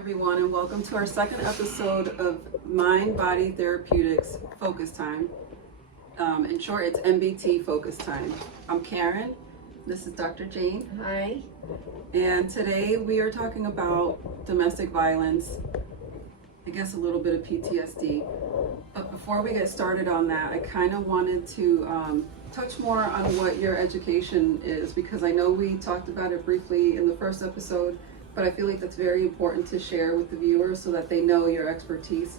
everyone, and welcome to our second episode of Mind Body Therapeutics Focus Time. In short, it's MBT Focus Time. I'm Karen. This is Dr. Jane. Hi. And today we are talking about domestic violence, I guess a little bit of PTSD. But before we get started on that, I kind of wanted to touch more on what your education is, because I know we talked about it briefly in the first episode, but I feel like that's very important to share with the viewers so that they know your expertise.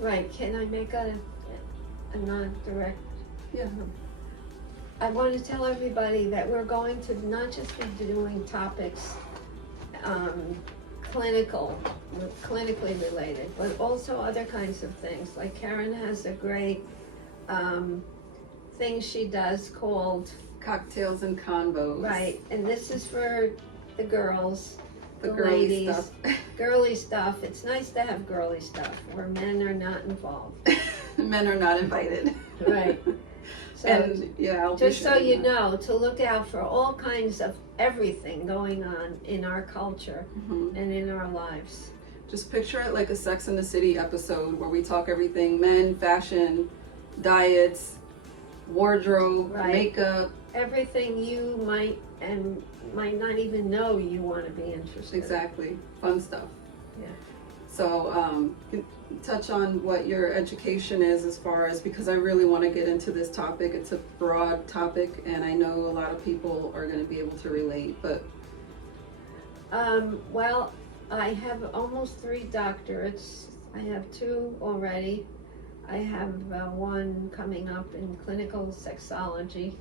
Right. Can I make a non-direct? Yeah. I want to tell everybody that we're going to not just be doing topics clinically related, but also other kinds of things. Like Karen has a great thing she does called Cocktails and Convos. Right, and this is for the girls, The girly ladies, stuff. girly stuff. It's nice to have girly stuff where men are not involved. Men are not invited. Right. So And yeah, I'll just be so sharing you that. know, to look out for all kinds of everything going on in our culture Mhm. and in our lives. Just picture it like a Sex and the City episode where we talk everything: men, fashion, diets, wardrobe, Right. makeup. Everything you might not even know you want to be interested in. Exactly. Fun stuff. Yeah. So touch on what your education is, as far as, because I really want to get into this topic. It's a broad topic, and I know a lot of people are going to be able to relate, but Well, I have almost 3 doctorates. I have 2 already. I have one coming up in clinical sexology,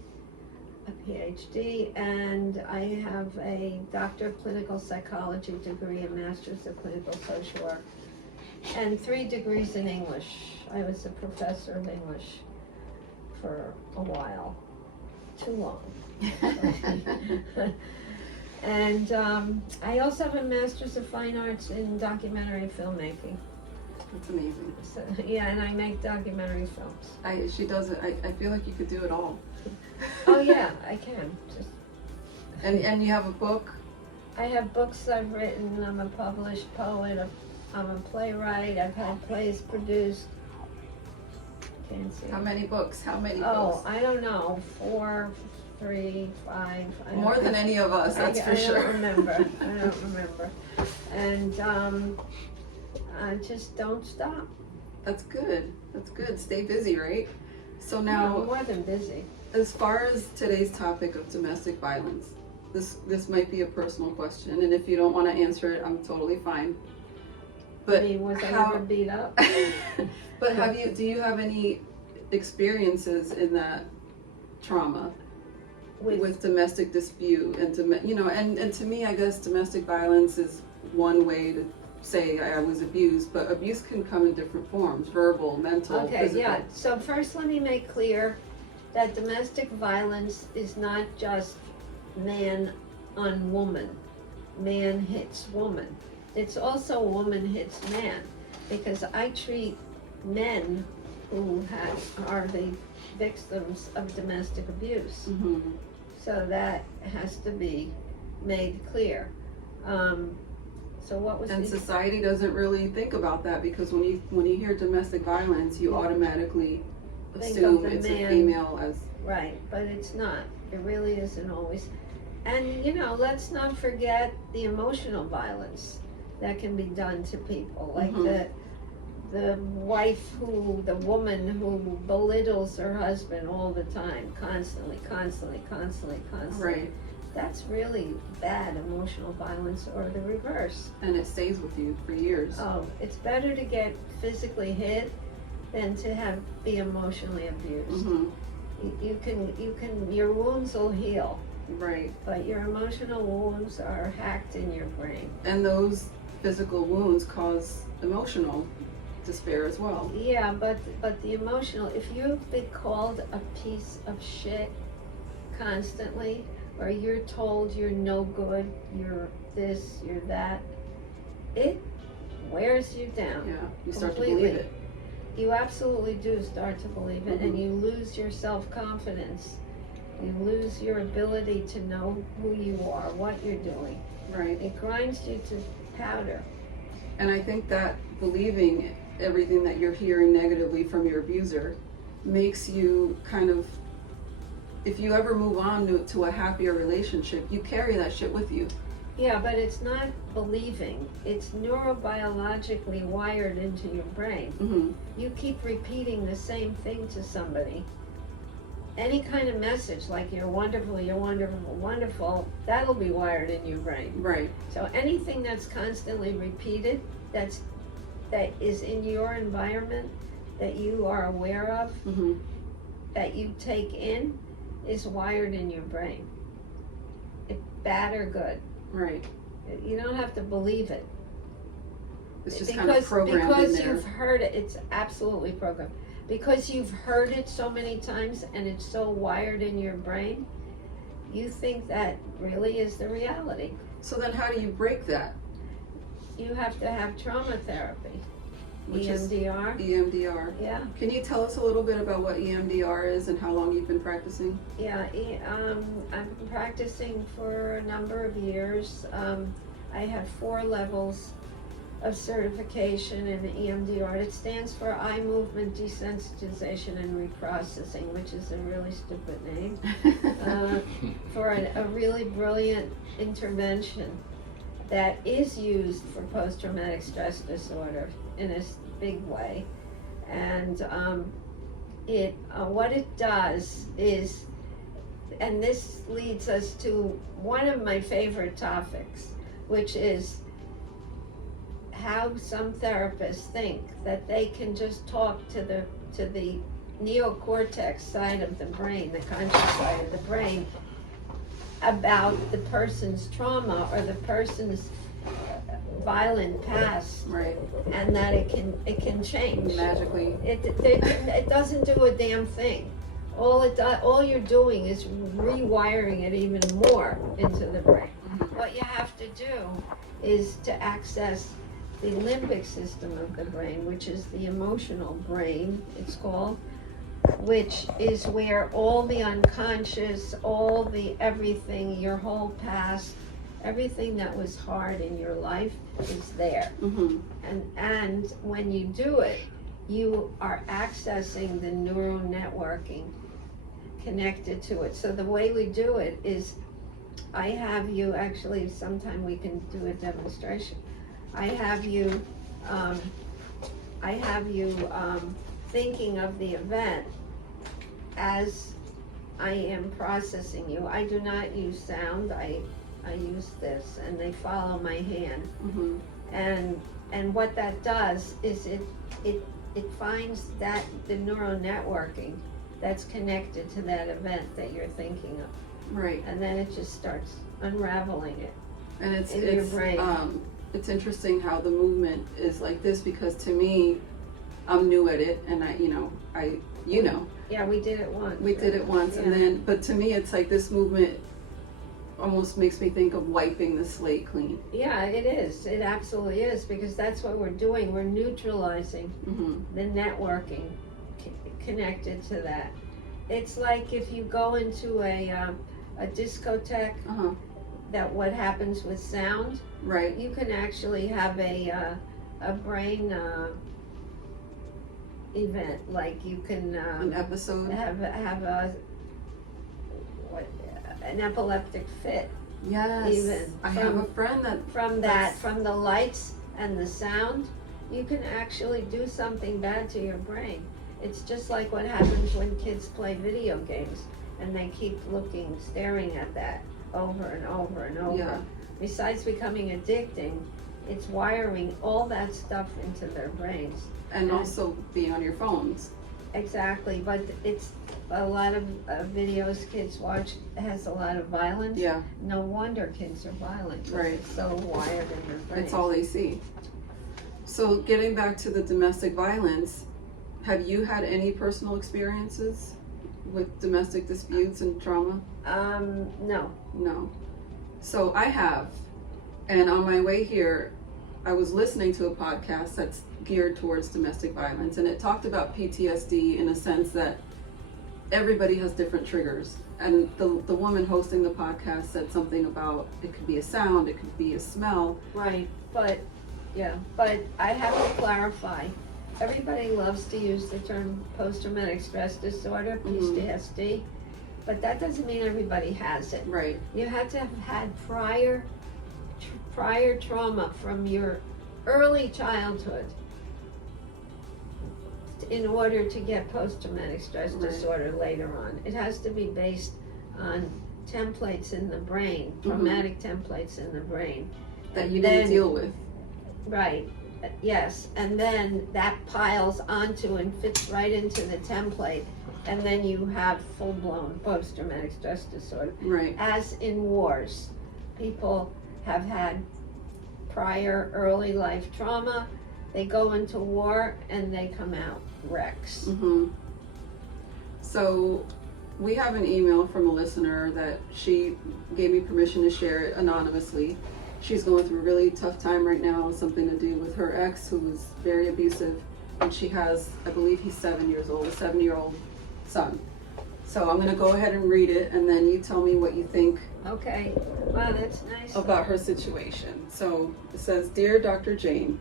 a PhD, and I have a Doctor of Clinical Psychology degree, a Master's of Clinical Social Work, and 3 degrees in English. I was a professor of English for a while, too long. And I also have a Master's of Fine Arts in documentary filmmaking. it's amazing. So, yeah, and I make documentary films. She does it. I feel like you could do it all. Oh yeah, I can. Just And you have a book. I have books I've written. I'm a published poet. I'm a playwright. I've had plays produced. Can't see. How many books? How many Oh, books? I don't know. 4, 3, 5. More than any of us, that's for sure. I don't remember. And I just don't stop. That's good. That's good. Stay busy, right? So I'm now, more than busy. as far as today's topic of domestic violence, this might be a personal question, and if you don't want to answer it, I'm totally fine. But I mean, was I how? ever beat up? But do you have any experiences in that trauma with domestic dispute and and to me, I guess domestic violence is one way to say I was abused, but abuse can come in different forms: verbal, mental, Okay, physical. yeah. So first let me make clear that domestic violence is not just man on woman. Man hits woman. It's also woman hits man, because I treat men who are the victims of domestic abuse. Mhm. So that has to be made clear. So what was And the society doesn't really think about that, because when you hear domestic violence, you automatically Think assume of the it's man. a female as Right, but it's not. It really isn't always. And let's not forget the emotional violence that can be done to people, like Mhm. the woman who belittles her husband all the time, constantly. right, That's really bad emotional violence, or the reverse. and it stays with you for years. Oh, it's better to get physically hit than to be emotionally abused. Mhm. Your wounds will heal, Right, but your emotional wounds are hacked in your brain. and those physical wounds cause emotional despair as well. Yeah, but the emotional, if you've been called a piece of shit constantly, or you're told you're no good, you're this, you're that, it wears you down. Yeah, you start Completely. to believe it. You absolutely do start to believe it, and Mhm. you lose your self-confidence. You lose your ability to know who you are, what you're doing. Right. It grinds you to powder. And I think that believing everything that you're hearing negatively from your abuser makes you kind of, if you ever move on to a happier relationship, you carry that shit with you. Yeah, but it's not believing. It's neurobiologically wired into your brain. Mm-hmm. You keep repeating the same thing to somebody. Any kind of message like you're wonderful, wonderful, that'll be wired in your brain. Right. So anything that's constantly repeated, that is in your environment, that you are aware of, Mm-hmm. that you take in, is wired in your brain. It's bad or good. Right. You don't have to believe it. It's just kind of programmed in there. Because you've heard it, it's absolutely programmed. Because you've heard it so many times and it's so wired in your brain, you think that really is the reality. So then how do you break that? You have to have trauma therapy. Which is EMDR. EMDR. Yeah. Can you tell us a little bit about what EMDR is and how long you've been practicing? Yeah, I've been practicing for a number of years. I have 4 levels of certification in EMDR. It stands for Eye Movement Desensitization and Reprocessing, which is a really stupid name, for a really brilliant intervention that is used for post-traumatic stress disorder in a big way. And what it does is, and this leads us to one of my favorite topics, which is how some therapists think that they can just talk to the neocortex side of the brain, the conscious side of the brain, about the person's trauma or the person's violent past, Right. and that it can change Magically. It doesn't do a damn thing. All you're doing is rewiring it even more into the brain. What you have to do is to access the limbic system of the brain, which is the emotional brain, it's called, which is where all the unconscious, all the everything, your whole past, everything that was hard in your life is there. Mm-hmm. And when you do it, you are accessing the neural networking connected to it. So the way we do it is, I have you, actually sometime we can do a demonstration. I have you thinking of the event as I am processing you. I do not use sound, I use this, and they follow my hand. Mm-hmm. And what that does is it finds that the neural networking that's connected to that event that you're thinking of. Right. And then it just starts unraveling it. And it's in your brain. It's interesting how the movement is like this, because to me, I'm new at it, and Yeah, we did it once. we did it once, Yeah. and then, but to me, it's like this movement almost makes me think of wiping the slate clean. Yeah, it is. It absolutely is, because that's what we're doing. We're neutralizing Mm-hmm. the networking connected to that. It's like if you go into a discotheque, Uh-huh. that what happens with sound, Right. you can actually have a brain event, like you can An episode. have an epileptic fit Yes. even I have a friend that. from That's- from the lights and the sound. You can actually do something bad to your brain. It's just like what happens when kids play video games and they keep staring at that over and over and over. Yeah. Besides becoming addicting, it's wiring all that stuff into their brains. And also being on your phones. Exactly, but it's a lot of videos kids watch has a lot of violence. Yeah. No wonder kids are violent. 'Cause Right. It's so wired in their brains. It's all they see. So getting back to the domestic violence, have you had any personal experiences with domestic disputes and trauma? No. No. So I have. And on my way here, I was listening to a podcast that's geared towards domestic violence, and it talked about PTSD in a sense that everybody has different triggers. And the woman hosting the podcast said something about it could be a sound, it could be a smell. Right, but Yeah, but I have to clarify. Everybody loves to use the term post-traumatic stress disorder, PTSD, but that doesn't mean everybody has it. Right. You had to have had prior trauma from your early childhood in order to get post-traumatic stress disorder later on. It has to be based on templates in the brain, traumatic templates in the brain. That you didn't deal with. Right, yes, and then that piles onto and fits right into the template, and then you have full-blown post-traumatic stress disorder. Right. As in wars, people have had prior early life trauma, they go into war and they come out wrecks. So we have an email from a listener that she gave me permission to share it anonymously. She's going through a really tough time right now, something to do with her ex who's very abusive, and she has, I believe he's 7 years old, a 7-year-old son. So I'm going to go ahead and read it, and then you tell me what you think. Okay, wow, that's nice. About her situation. So it says, Dear Dr. Jane,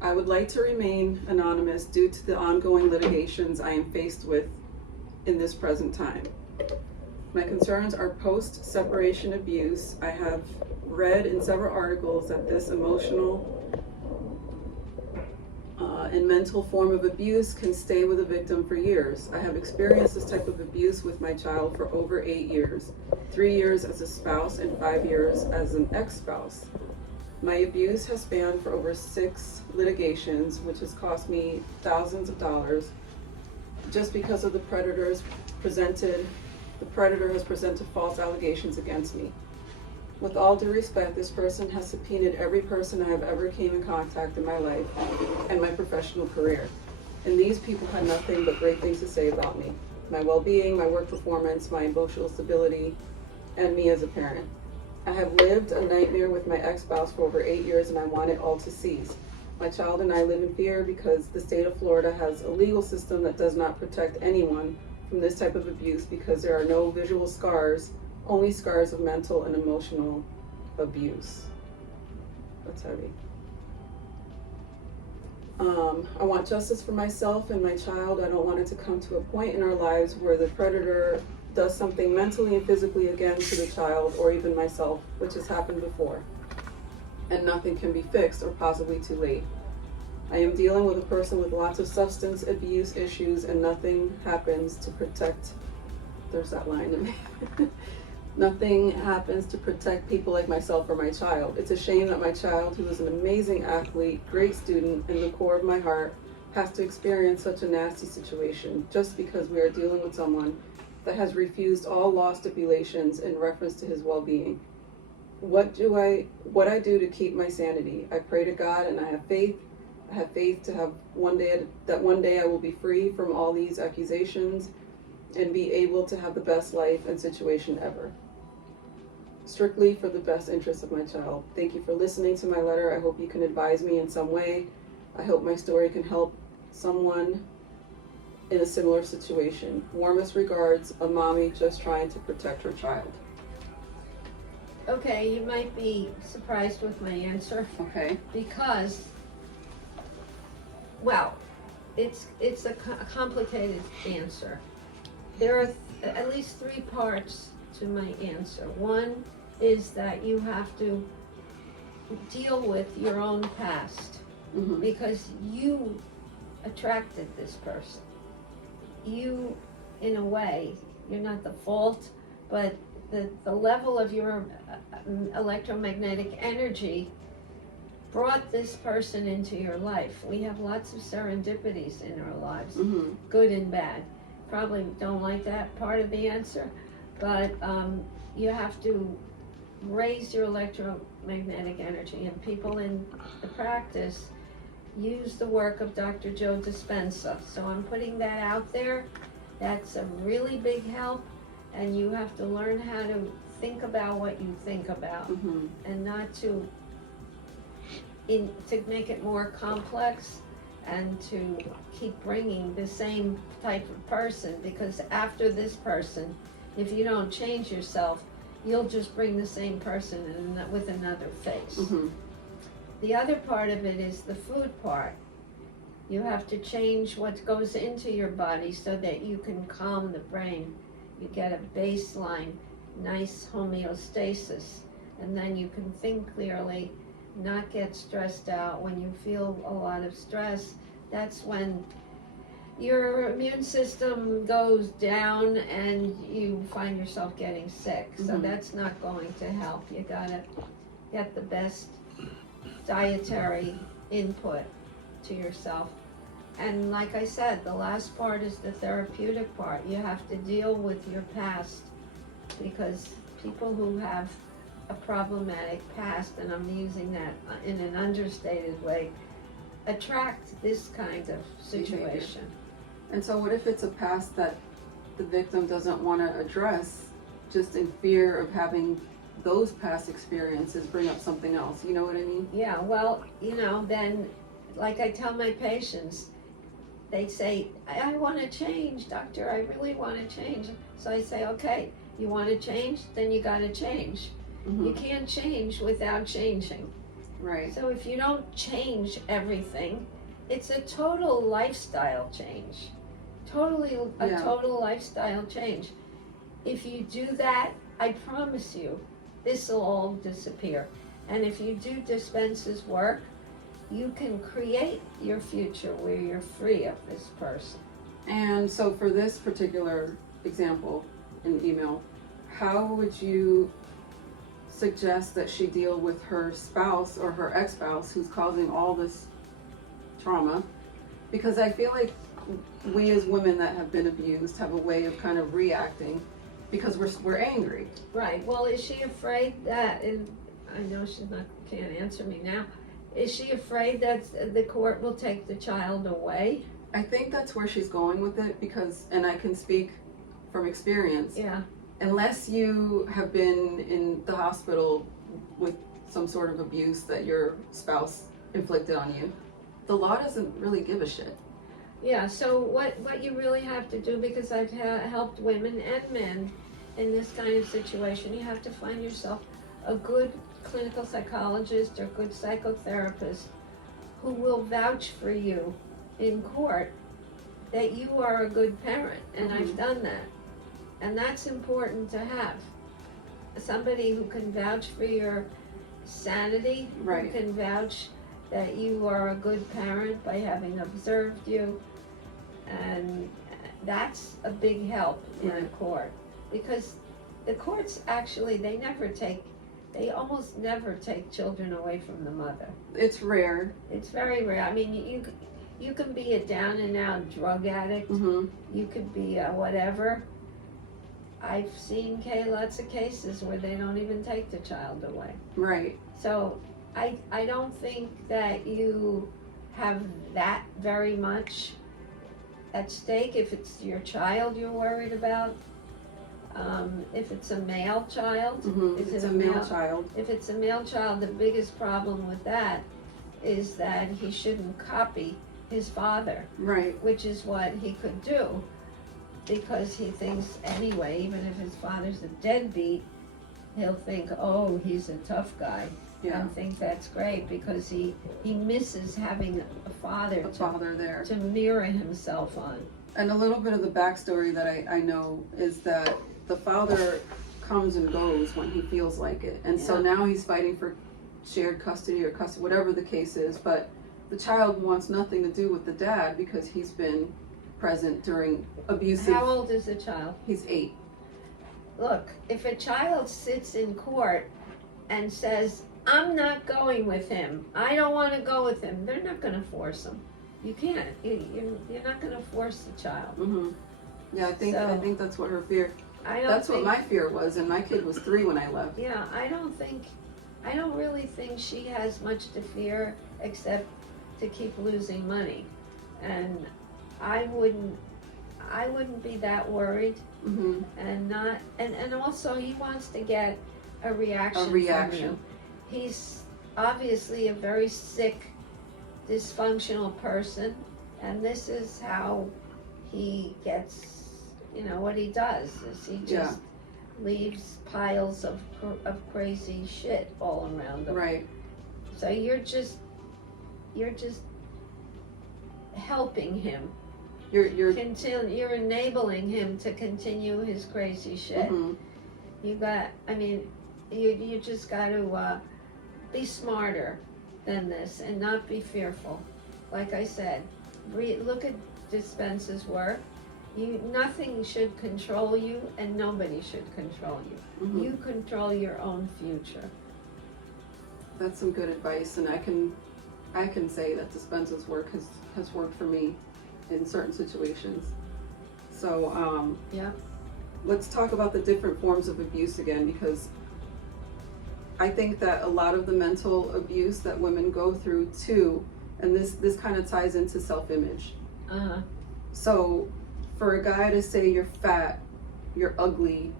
I would like to remain anonymous due to the ongoing litigations I am faced with in this present time. My concerns are post-separation abuse. I have read in several articles that this emotional and mental form of abuse can stay with a victim for years. I have experienced this type of abuse with my child for over 8 years, 3 years as a spouse and 5 years as an ex-spouse. My abuse has spanned for over 6 litigations, which has cost me thousands of dollars just because of the predator has presented false allegations against me. With all due respect, this person has subpoenaed every person I have ever came in contact in my life and my professional career. And these people had nothing but great things to say about me, my well-being, my work performance, my emotional stability, and me as a parent. I have lived a nightmare with my ex-spouse for over 8 years, and I want it all to cease. My child and I live in fear because the state of Florida has a legal system that does not protect anyone from this type of abuse because there are no visual scars, only scars of mental and emotional abuse. That's heavy. I want justice for myself and my child. I don't want it to come to a point in our lives where the predator does something mentally and physically again to the child or even myself, which has happened before, and nothing can be fixed or possibly too late. I am dealing with a person with lots of substance abuse issues and nothing happens to protect, there's that line in me. Nothing happens to protect people like myself or my child. It's a shame that my child, who is an amazing athlete, great student, in the core of my heart, has to experience such a nasty situation just because we are dealing with someone that has refused all law stipulations in reference to his well-being. What I do to keep my sanity? I pray to God and I have faith. I have faith to have one day I will be free from all these accusations and be able to have the best life and situation ever. Strictly for the best interest of my child. Thank you for listening to my letter. I hope you can advise me in some way. I hope my story can help someone in a similar situation. Warmest regards, a mommy just trying to protect her child. Okay, you might be surprised with my answer. Okay. Because, well, it's a complicated answer. There are at least 3 parts to my answer. One is that you have to deal with your own past because you attracted this person. You, in a way, you're not the fault, but the level of your electromagnetic energy brought this person into your life. We have lots of serendipities in our lives, good and bad. Probably don't like that part of the answer, but you have to raise your electromagnetic energy, and people in the practice use the work of Dr. Joe Dispenza. So I'm putting that out there. That's a really big help, and you have to learn how to think about what you think about and not to make it more complex and to keep bringing the same type of person, because after this person, if you don't change yourself, you'll just bring the same person in with another face. Mm-hmm. The other part of it is the food part. You have to change what goes into your body so that you can calm the brain. You get a baseline, nice homeostasis, and then you can think clearly, not get stressed out. When you feel a lot of stress, that's when your immune system goes down and you find yourself getting sick. So Mhm. that's not going to help. You gotta get the best dietary input to yourself. And like I said, the last part is the therapeutic part. You have to deal with your past, because people who have a problematic past, and I'm using that in an understated way, attract this kind of situation. And so what if it's a past that the victim doesn't want to address, just in fear of having those past experiences bring up something else? You know what I mean? Yeah, well, then, like I tell my patients, they say, I want to change, doctor, I really want to change. So I say, okay, you want to change? Then you got to change. Mm-hmm. You can't change without changing. Right. So if you don't change everything, it's a total lifestyle change. Yeah. Total lifestyle change. If you do that, I promise you, this will all disappear. And if you do Dispenza's work, you can create your future where you're free of this person. And so for this particular example in email, how would you suggest that she deal with her spouse or her ex-spouse who's causing all this trauma? Because I feel like we as women that have been abused have a way of kind of reacting because we're angry. Right. Well, is she afraid that, and I know can't answer me now, is she afraid that the court will take the child away? I think that's where she's going with it, because, and I can speak from experience, Yeah. unless you have been in the hospital with some sort of abuse that your spouse inflicted on you, the law doesn't really give a shit. Yeah, so what you really have to do, because I've helped women and men in this kind of situation, you have to find yourself a good clinical psychologist or good psychotherapist who will vouch for you in court that you are a good parent, and I've done that. And that's important to have. Somebody who can vouch for your sanity, Right. who can vouch that you are a good parent by having observed you, and that's a big help in a Right. court, because the courts actually, they almost never take children away from the mother. It's rare. It's very rare. I mean, you can be a down and out drug addict, Mm-hmm. you could be a whatever. I've seen lots of cases where they don't even take the child away. Right. So I don't think that you have that very much at stake if it's your child you're worried about. If it's a male child, Mm-hmm. is It's it a male child. If it's a male child, the biggest problem with that is that he shouldn't copy his father, Right. which is what he could do, because he thinks anyway, even if his father's a deadbeat, he'll think, oh, he's a tough guy, Yeah. and think that's great, because he misses having a father A father there. to mirror himself on. And a little bit of the backstory that I know is that the father comes and goes when he feels like it. And so Yeah. now he's fighting for shared custody or custody, whatever the case is. But the child wants nothing to do with the dad because he's been present during abusive. How old is the child? He's 8. Look, if a child sits in court and says, I'm not going with him, I don't want to go with him, they're not going to force him. You can't. You're not going to force the child. Mm-hmm. Yeah, I think that's what her fear. That's what my fear was, and my kid was 3 when I left. Yeah, I don't really think she has much to fear except to keep losing money, and I wouldn't be that worried. Mm-hmm. And also he wants to get a reaction. A reaction. From you. He's obviously a very sick, dysfunctional person, and this is how he gets, what he does is he just leaves piles of crazy shit all around them. Right. So you're just helping him. You're You're enabling him to continue his crazy shit. mhm. You just got to be smarter than this and not be fearful. Like I said, look at Dispenza's work. Nothing should control you, and nobody should control you. Mhm. You control your own future. That's some good advice, and I can say that Dispenza's work has worked for me in certain situations. So Yeah. let's talk about the different forms of abuse again, because I think that a lot of the mental abuse that women go through too, and this kind of ties into self-image. Uh-huh. So for a guy to say you're fat, you're ugly,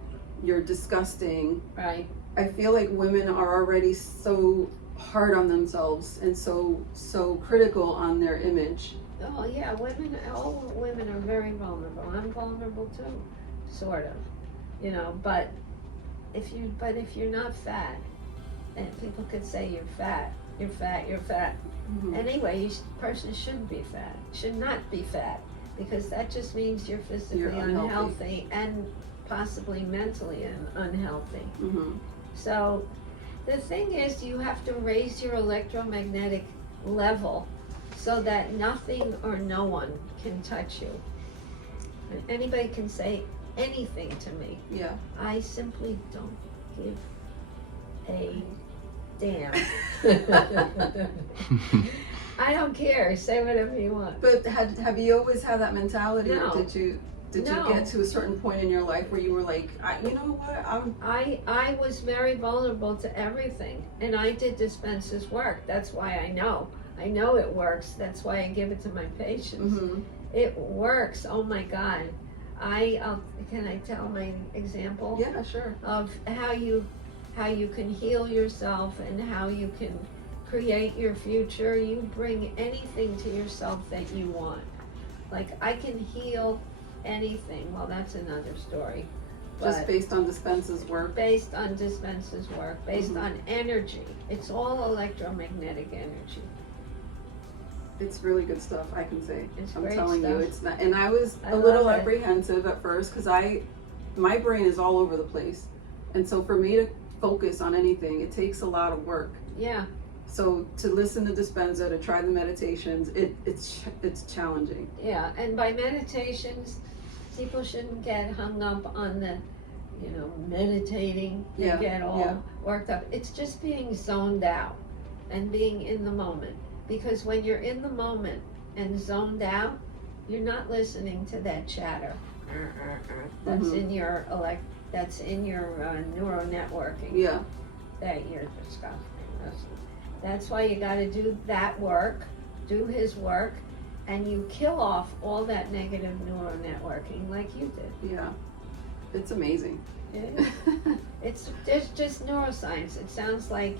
you're disgusting, Right. I feel like women are already so hard on themselves and so critical on their image. Oh yeah, all women are very vulnerable. I'm vulnerable too, sort of, But if you're not fat, and people could say you're fat, Mhm. Anyway, person shouldn't be fat, should not be fat, because that just means you're physically You're unhealthy. unhealthy and possibly mentally unhealthy. Mhm. So the thing is, you have to raise your electromagnetic level so that nothing or no one can touch you. And anybody can say anything to me. Yeah. I simply don't give a damn. I don't care. Say whatever you want. But have you always had that mentality? No. Or did you No. get to a certain point in your life where you were like, you know what, I was very vulnerable to everything, and I did Dispenza's work. That's why I know it works. That's why I give it to my patients. Mhm. It works. Oh my God. Can I tell my example? Yeah, sure. Of how you can heal yourself and how you can create your future. You bring anything to yourself that you want. Like, I can heal anything. Well, that's another story. Just But based on Dispenza's work. based on Dispenza's work, based Mhm. on energy. It's all electromagnetic energy. It's really good stuff, I can say. It's I'm great telling you, stuff. it's not. And I was I a little love it. apprehensive at first because my brain is all over the place, and so for me to focus on anything, it takes a lot of work. Yeah. So to listen to Dispenza, to try the meditations, it's challenging. Yeah, and by meditations, people shouldn't get hung up on the, meditating. They Yeah, get all yeah. worked up. It's just being zoned out and being in the moment. Because when you're in the moment and zoned out, you're not listening to that chatter. That's Mhm. in your neural networking. Yeah. That you're disgusting. That's why you got to do that work, do his work, and you kill off all that negative neural networking like you did. Yeah. It's amazing. It is. It's just neuroscience. It sounds like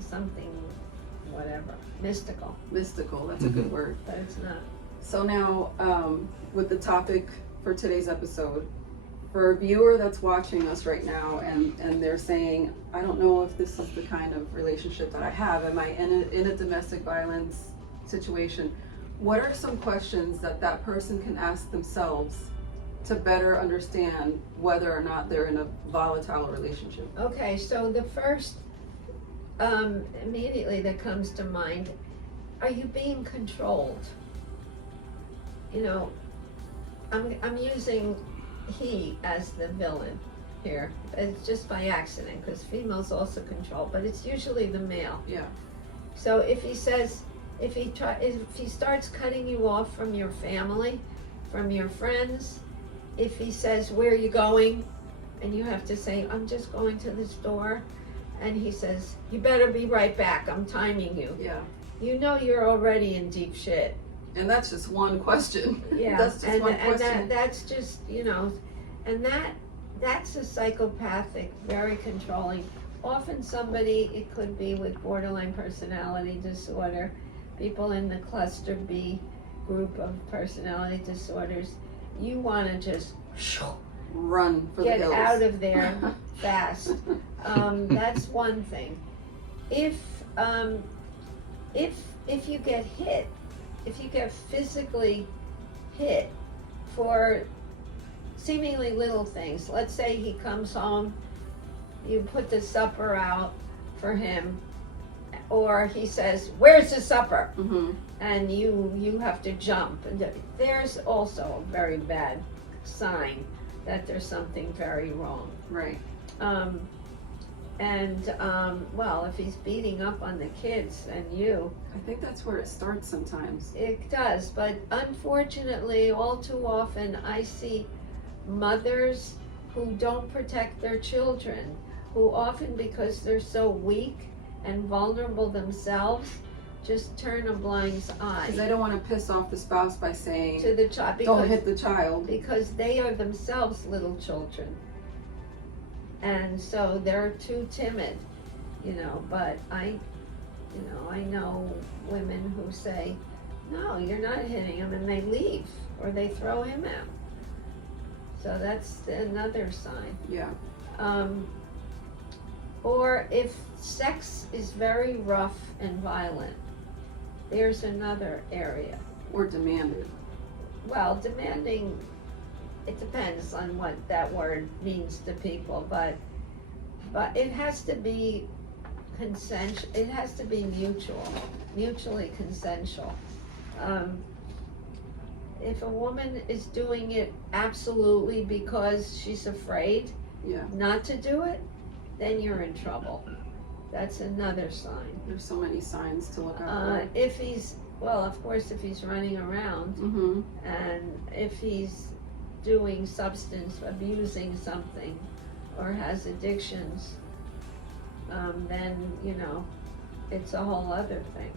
something, whatever, mystical, Mystical, that's a good word. but it's not. So now, with the topic for today's episode, for a viewer that's watching us right now and they're saying, I don't know if this is the kind of relationship that I have, am I in a domestic violence situation? What are some questions that person can ask themselves to better understand whether or not they're in a volatile relationship? Okay, so the first immediately that comes to mind, are you being controlled? I'm using he as the villain here. It's just by accident because females also control, but it's usually the male. Yeah. So if he starts cutting you off from your family, from your friends, if he says, where are you going? And you have to say, I'm just going to the store. And he says, you better be right back, I'm timing you. Yeah. You know you're already in deep shit. And that's just one question. Yeah, That's just one question. and that's just, and that's a psychopathic, very controlling. Often somebody, it could be with borderline personality disorder, people in the cluster B group of personality disorders, you want to just Run for get the hills. out of there fast. That's one thing. If you get hit, if you get physically hit for seemingly little things, let's say he comes home, you put the supper out for him, or he says, "Where's the supper?" Mm-hmm. And you have to jump, and there's also a very bad sign that there's something very wrong. Right. Well, if he's beating up on the kids and you, I think that's where it starts sometimes. it does. But unfortunately, all too often, I see mothers who don't protect their children, who often, because they're so weak and vulnerable themselves, just turn a blind eye Because they don't want to piss off the spouse by saying, to the child, don't hit the child. because they are themselves little children, and so they're too timid, but I know women who say, "No, you're not hitting him," and they leave or they throw him out. So that's another sign. Yeah. Or if sex is very rough and violent, there's another area. Or demanded. Well, demanding, it depends on what that word means to people, but it has to be consensual. It has to be mutually consensual. If a woman is doing it absolutely because she's afraid Yeah. not to do it, then you're in trouble. That's another sign. There's so many signs to look out for. If he's, well, of course, if he's running around, Mm-hmm. and if he's doing substance, abusing something, or has addictions, then, it's a whole other thing.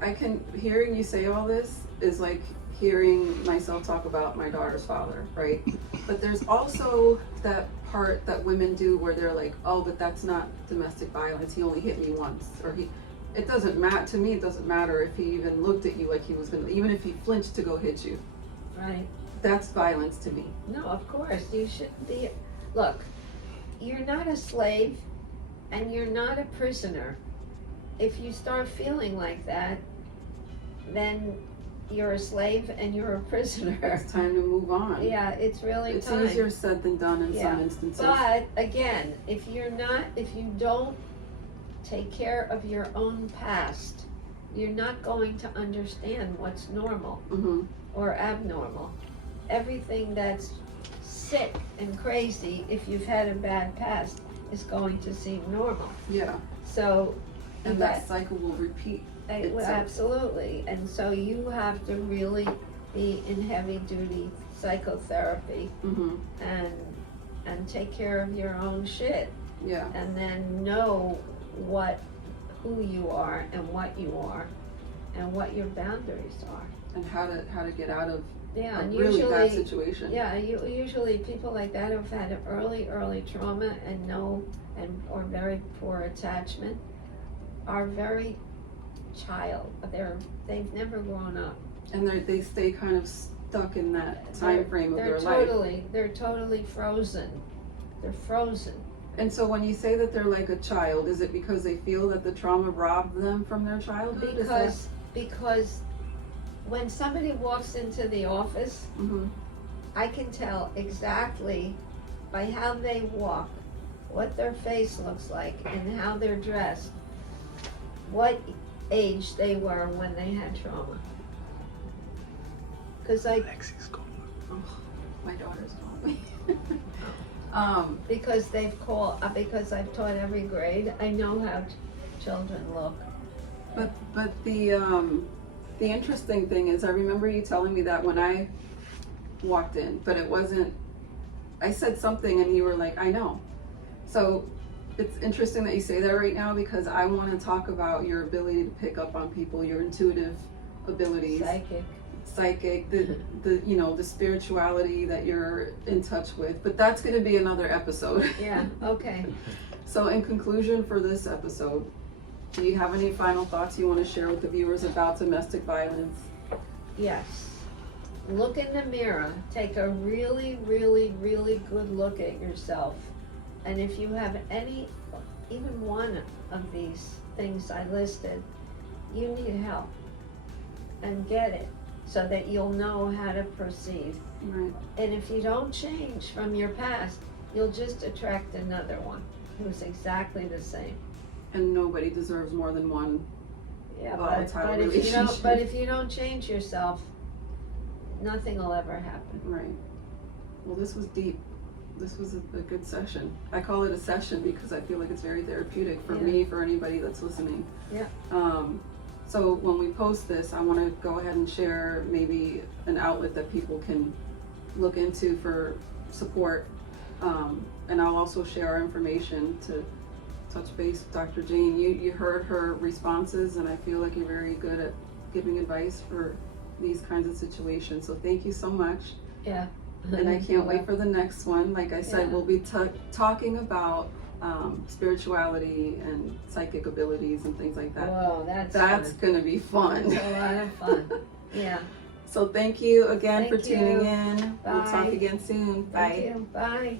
Mm-hmm. Hearing you say all this is like hearing myself talk about my daughter's father, right? But there's also that part that women do where they're like, oh, but that's not domestic violence. He only hit me once. It doesn't matter, to me, it doesn't matter if he even looked at you like he was gonna, even if he flinched to go hit you. Right. That's violence to me. No, of course, you shouldn't be, look, you're not a slave and you're not a prisoner. If you start feeling like that, then you're a slave and you're a prisoner. It's time to move on. Yeah, it's really It's time. easier said than done in Yeah. some instances. But again, if you don't take care of your own past, you're not going to understand what's normal Mm-hmm. or abnormal. Everything that's sick and crazy, if you've had a bad past, is going to seem normal. Yeah. So, And that cycle will repeat. itself. Absolutely. And so you have to really be in heavy duty psychotherapy Mm-hmm. and take care of your own shit, Yeah. and then know who you are and what you are and what your boundaries are. And how to get out of Yeah, a and really bad usually, situation. yeah, usually people like that who've had an early trauma or very poor attachment are very they've never grown up. And they stay kind of stuck in that time frame of their life. They're totally frozen. They're frozen. And so when you say that they're like a child, is it because they feel that the trauma robbed them from their childhood? Because when somebody walks into the office, Mm-hmm. I can tell exactly by how they walk, what their face looks like, and how they're dressed, what age they were when they had trauma. Because Lexi's gone. Oh, my daughter's calling me. because because I've taught every grade, I know how children look. But the interesting thing is, I remember you telling me that when I walked in, but it wasn't. I said something and you were like, I know. So it's interesting that you say that right now, because I want to talk about your ability to pick up on people, your intuitive abilities, psychic, the spirituality that you're in touch with. But that's going to be another episode. Yeah. Okay. So in conclusion for this episode, do you have any final thoughts you want to share with the viewers about domestic violence? Yes. look in the mirror, take a really, really, really good look at yourself. And if you have any, even one of these things I listed, you need help. And get it so that you'll know how to proceed. Right. And if you don't change from your past, you'll just attract another one who's exactly the same. And nobody deserves more than one Yeah, volatile but if you relationship. don't, but if you don't change yourself, nothing will ever happen. Right. Well, this was deep. This was a good session. I call it a session because I feel like it's very therapeutic for me, for anybody that's listening. Yeah. So when we post this, I want to go ahead and share maybe an outlet that people can look into for support. And I'll also share our information to touch base with Dr. Jane. You heard her responses, and I feel like you're very good at giving advice for these kinds of situations. So thank you so much. Yeah. And I can't wait for the next one. Like I said, Yeah. we'll be talking about spirituality and psychic abilities and things like that. Whoa, that's fun. Gonna be fun. It's a lot of fun. Yeah. So thank you again Thank for tuning you. in. We'll talk Bye. again soon. Thank Bye. you. Bye.